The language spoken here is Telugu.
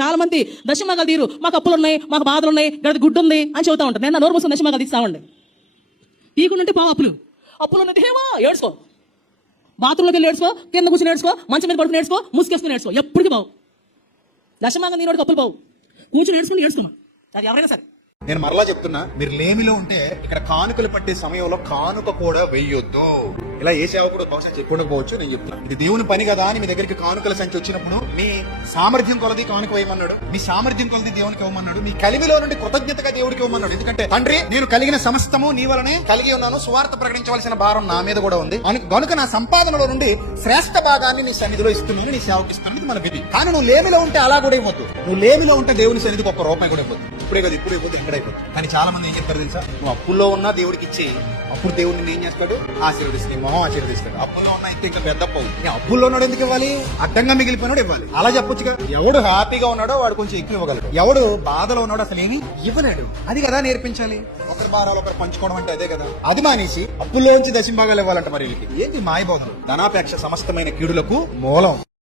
చాలా మంది దశమగలు తీరు మాకు అప్పులు ఉన్నాయి మాకు బాధలు ఉన్నాయి గడి గుడ్డు ఉంది అని చెబుతా ఉంటారు. నేను నోరు మూసిన దశమగలు తీస్తామండి. తీకుంటే పావు అప్పులు. అప్పులు ఉన్నట్టు ఏమో ఏడ్చుకో. బాత్రూంలోకి వెళ్ళి ఏడ్చుకో కింద కూర్చొని ఏడ్చుకో మంచం మీద పడుకుని ఏడ్చుకో ముసుకేసుకుని ఏడ్చుకో. ఎప్పటికీ బావు. దశమాగం నీరోడికి అప్పులు బావు. కూర్చొని ఏడ్చుకుని ఏడ్చుకోమా అది ఎవరైనా సరే. నేను మరలా చెప్తున్నా మీరు లేమిలో ఉంటే ఇక్కడ కానుకలు పట్టే సమయంలో కానుక కూడా వెయ్యొద్దు ఇలా ఏ సేవకుడు బహుశా చెప్పుకోవచ్చు నేను చెప్తున్నా. ఇది దేవుని పని కదా అని మీ దగ్గరికి కానుకల సంఖ్య వచ్చినప్పుడు మీ సామర్థ్యం కొలది కానుక వేయమన్నాడు మీ సామర్థ్యం కొలది దేవునికి ఇవ్వమన్నాడు మీ కలిమిలో నుండి కృతజ్ఞతగా దేవుడికి ఇవ్వమన్నాడు. ఎందుకంటే తండ్రి నేను కలిగిన సమస్తము నీ వలనే కలిగి ఉన్నాను సువార్త ప్రకటించవలసిన భారం నా మీద కూడా ఉంది. గనుక నా సంపాదనలో నుండి శ్రేష్ఠ భాగాన్ని నీ సన్నిధిలో ఇస్తున్నాను నీ సేవకి ఇస్తున్నాను ఇది మన విధి. కానీ నువ్వు లేమిలో ఉంటే అలా కూడా ఇవ్వద్దు. నువ్వు లేమిలో ఉంటే దేవుని సన్నిధికి ఒక్క రూపాయి కూడా ఇవ్వద్దు. ఇప్పుడే కదా ఇప్పుడు ఇవ్వద్దు ఎక్కడ అయిపోతుంది. కానీ చాలా మంది ఏం చెప్తారు తెలుసా? నువ్వు అప్పుల్లో ఉన్నా దేవుడికి ఇచ్చి అప్పుడు దేవుడు నిన్ను ఏం చేస్తాడు? ఆశీర్వదిస్తాడు మొహం ఆశీర్వదిస్తాడు. అప్పుల్లో ఉన్నా అయితే ఇంకా పెద్ద పోవు నీ అప్పుల్లో ఉన్నాడు ఎందుకు ఇవ్వాలి? అడ్డంగా మిగిలిపోయినాడు ఇవ్వాలి. అలా చెప్పొచ్చుగా? ఎవడు హ్యాపీగా ఉన్నాడో వాడు కొంచెం ఎక్కువ ఇవ్వగలడు. ఎవడు బాధలో ఉన్నాడో అసలు ఏమి ఇవ్వలేడు. అది కదా నేర్పించాలి. ఒకరి భారాలు ఒకరు పంచుకోవడం అంటే అదే కదా. అది మానేసి అప్పుల్లోంచి దశంభాగాలు ఇవ్వాలంట మరి వీళ్ళకి. ఏంటి మాయబోధం? ధనాపేక్ష సమస్తమైన కీడులకు మూలం.